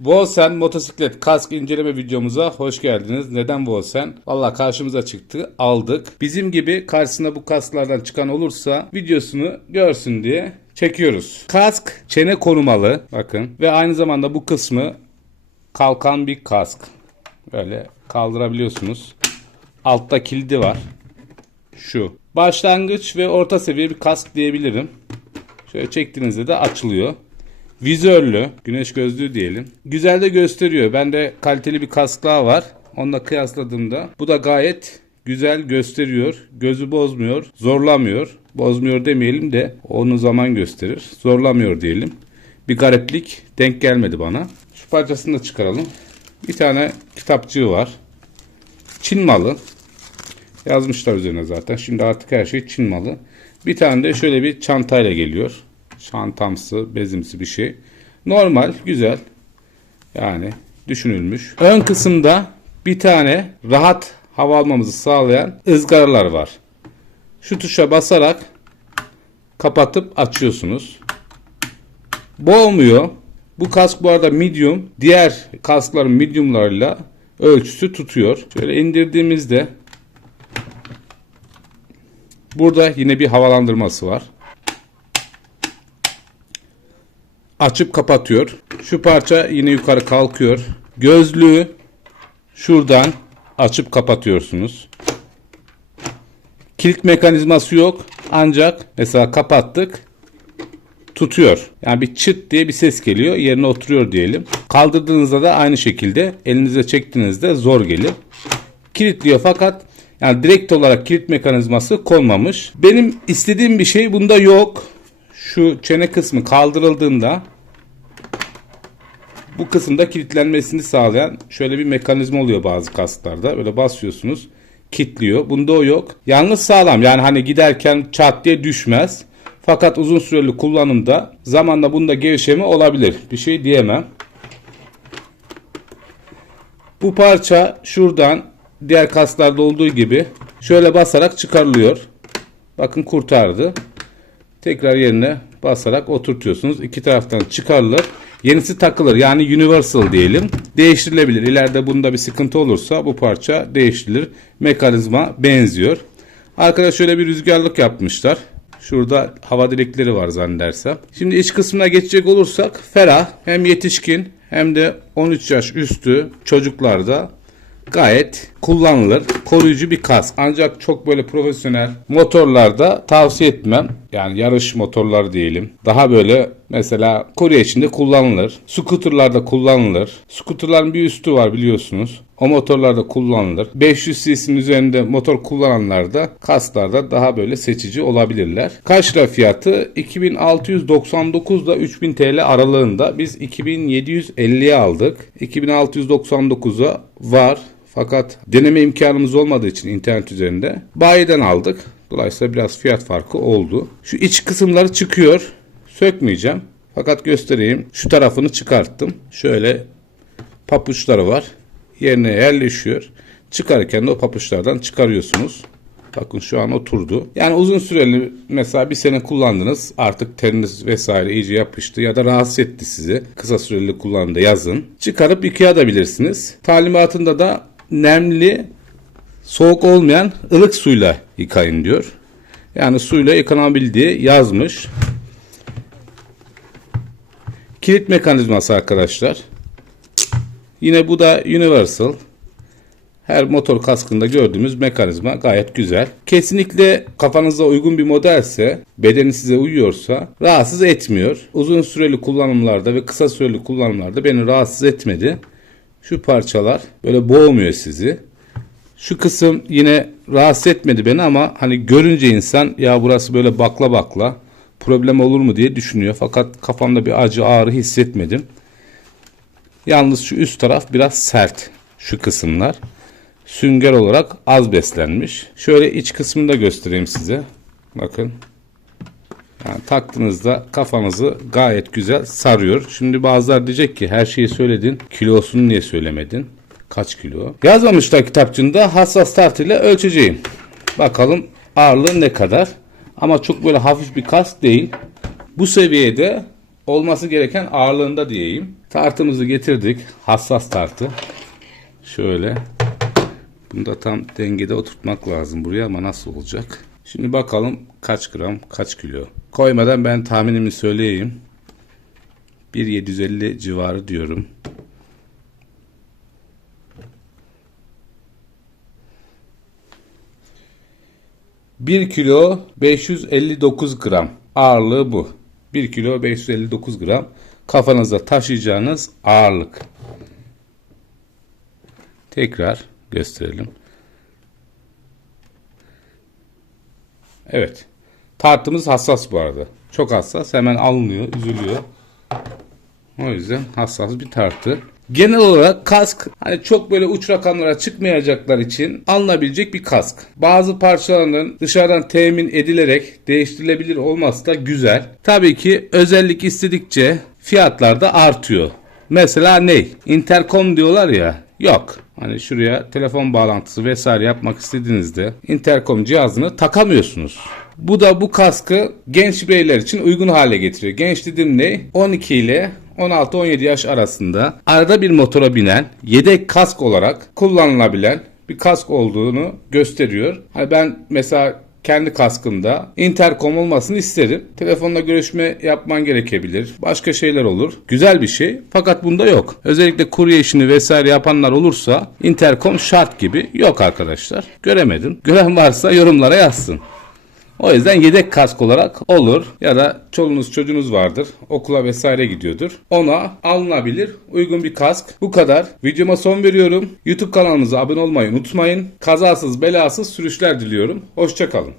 Volsen motosiklet kask inceleme videomuza hoş geldiniz. Neden Volsen? Valla karşımıza çıktı aldık. Bizim gibi karşısına bu kasklardan çıkan olursa videosunu görsün diye çekiyoruz. Kask çene korumalı bakın ve aynı zamanda bu kısmı kalkan bir kask. Böyle kaldırabiliyorsunuz. Altta kilidi var. Şu. Başlangıç ve orta seviye bir kask diyebilirim. Şöyle çektiğinizde de açılıyor. Vizörlü, güneş gözlüğü diyelim. Güzel de gösteriyor. Bende kaliteli bir kask daha var. Onunla kıyasladığımda bu da gayet güzel gösteriyor. Gözü bozmuyor, zorlamıyor. Bozmuyor demeyelim de onu zaman gösterir. Zorlamıyor diyelim. Bir gariplik denk gelmedi bana. Şu parçasını da çıkaralım. Bir tane kitapçığı var. Çin malı. Yazmışlar üzerine zaten. Şimdi artık her şey Çin malı. Bir tane de şöyle bir çantayla geliyor. Çantamsı, bezimsi bir şey. Normal, güzel. Yani düşünülmüş. Ön kısımda bir tane rahat hava almamızı sağlayan ızgaralar var. Şu tuşa basarak kapatıp açıyorsunuz. Boğmuyor. Bu kask bu arada medium. Diğer kaskların mediumlarıyla ölçüsü tutuyor. Şöyle indirdiğimizde burada yine bir havalandırması var. Açıp kapatıyor. Şu parça yine yukarı kalkıyor. Gözlüğü şuradan açıp kapatıyorsunuz. Kilit mekanizması yok. Ancak mesela kapattık tutuyor. Yani bir çıt diye bir ses geliyor. Yerine oturuyor diyelim. Kaldırdığınızda da aynı şekilde elinize çektiğinizde zor gelir. Kilitliyor fakat yani direkt olarak kilit mekanizması konmamış. Benim istediğim bir şey bunda yok. Şu çene kısmı kaldırıldığında bu kısımda kilitlenmesini sağlayan şöyle bir mekanizma oluyor bazı kasklarda. Böyle basıyorsunuz kilitliyor. Bunda o yok. Yalnız sağlam yani hani giderken çat diye düşmez. Fakat uzun süreli kullanımda zamanla bunda gevşeme olabilir. Bir şey diyemem. Bu parça şuradan diğer kasklarda olduğu gibi şöyle basarak çıkarılıyor. Bakın kurtardı. Tekrar yerine basarak oturtuyorsunuz. İki taraftan çıkarılır. Yenisi takılır. Yani universal diyelim. Değiştirilebilir. İleride bunda bir sıkıntı olursa bu parça değiştirilir. Mekanizma benziyor. Arkada şöyle bir rüzgarlık yapmışlar. Şurada hava direkleri var zannedersem. Şimdi iç kısmına geçecek olursak ferah hem yetişkin hem de 13 yaş üstü çocuklarda gayet kullanılır. Koruyucu bir kask. Ancak çok böyle profesyonel motorlarda tavsiye etmem. Yani yarış motorlar diyelim. Daha böyle mesela kurye içinde kullanılır. Scooterlarda kullanılır. Scooterların bir üstü var biliyorsunuz. O motorlarda kullanılır. 500 cc'nin üzerinde motor kullananlarda kasklarda daha böyle seçici olabilirler. Kaç lira fiyatı? 2699 ile 3000 TL aralığında. Biz 2750'ye aldık. 2699'a var. Fakat deneme imkanımız olmadığı için internet üzerinde bayiden aldık. Dolayısıyla biraz fiyat farkı oldu. Şu iç kısımları çıkıyor. Sökmeyeceğim. Fakat göstereyim. Şu tarafını çıkarttım. Şöyle papuçları var. Yerine yerleşiyor. Çıkarken de o papuçlardan çıkarıyorsunuz. Bakın şu an oturdu. Yani uzun süreli mesela bir sene kullandınız. Artık teriniz vesaire iyice yapıştı ya da rahatsız etti sizi. Kısa süreli kullanımda yazın. Çıkarıp yıkayabilirsiniz. Talimatında da nemli, soğuk olmayan ılık suyla yıkayın diyor. Yani suyla yıkanabildiği yazmış. Kilit mekanizması arkadaşlar. Yine bu da universal. Her motor kaskında gördüğümüz mekanizma gayet güzel. Kesinlikle kafanıza uygun bir modelse, bedeni size uyuyorsa rahatsız etmiyor. Uzun süreli kullanımlarda ve kısa süreli kullanımlarda beni rahatsız etmedi. Şu parçalar böyle boğmuyor sizi. Şu kısım yine rahatsız etmedi beni ama hani görünce insan ya burası böyle bakla bakla problem olur mu diye düşünüyor. Fakat kafamda bir acı ağrı hissetmedim. Yalnız şu üst taraf biraz sert. Şu kısımlar. Sünger olarak az beslenmiş. Şöyle iç kısmını da göstereyim size. Bakın. Yani taktığınızda kafanızı gayet güzel sarıyor. Şimdi bazılar diyecek ki her şeyi söyledin. Kilosunu niye söylemedin? Kaç kilo? Yazmamışlar kitapçığında hassas tartıyla ölçeceğim. Bakalım ağırlığı ne kadar. Ama çok böyle hafif bir kask değil. Bu seviyede olması gereken ağırlığında diyeyim. Tartımızı getirdik. Hassas tartı. Şöyle. Bunu da tam dengede oturtmak lazım buraya ama nasıl olacak? Şimdi bakalım kaç gram, kaç kilo. Koymadan ben tahminimi söyleyeyim. 1.750 civarı diyorum. Bir kilo 559 gram ağırlığı bu. 1 kilo 559 gram kafanıza taşıyacağınız ağırlık. Tekrar gösterelim. Evet. Tartımız hassas bu arada. Çok hassas. Hemen alınıyor, üzülüyor. O yüzden hassas bir tartı. Genel olarak kask hani çok böyle uç rakamlara çıkmayacaklar için alınabilecek bir kask. Bazı parçalarının dışarıdan temin edilerek değiştirilebilir olması da güzel. Tabii ki özellik istedikçe fiyatlar da artıyor. Mesela ne? Intercom diyorlar ya. Yok. Hani şuraya telefon bağlantısı vesaire yapmak istediğinizde intercom cihazını takamıyorsunuz. Bu da bu kaskı genç bireyler için uygun hale getiriyor. Genç dediğim ne? 12 ile 16-17 yaş arasında arada bir motora binen yedek kask olarak kullanılabilen bir kask olduğunu gösteriyor. Hani ben mesela kendi kaskımda intercom olmasını isterim. Telefonla görüşme yapman gerekebilir. Başka şeyler olur. Güzel bir şey. Fakat bunda yok. Özellikle kurye işini vesaire yapanlar olursa intercom şart gibi yok arkadaşlar. Göremedim. Gören varsa yorumlara yazsın. O yüzden yedek kask olarak olur ya da çoluğunuz çocuğunuz vardır okula vesaire gidiyordur. Ona alınabilir uygun bir kask. Bu kadar. Videoma son veriyorum. YouTube kanalımıza abone olmayı unutmayın. Kazasız belasız sürüşler diliyorum. Hoşçakalın.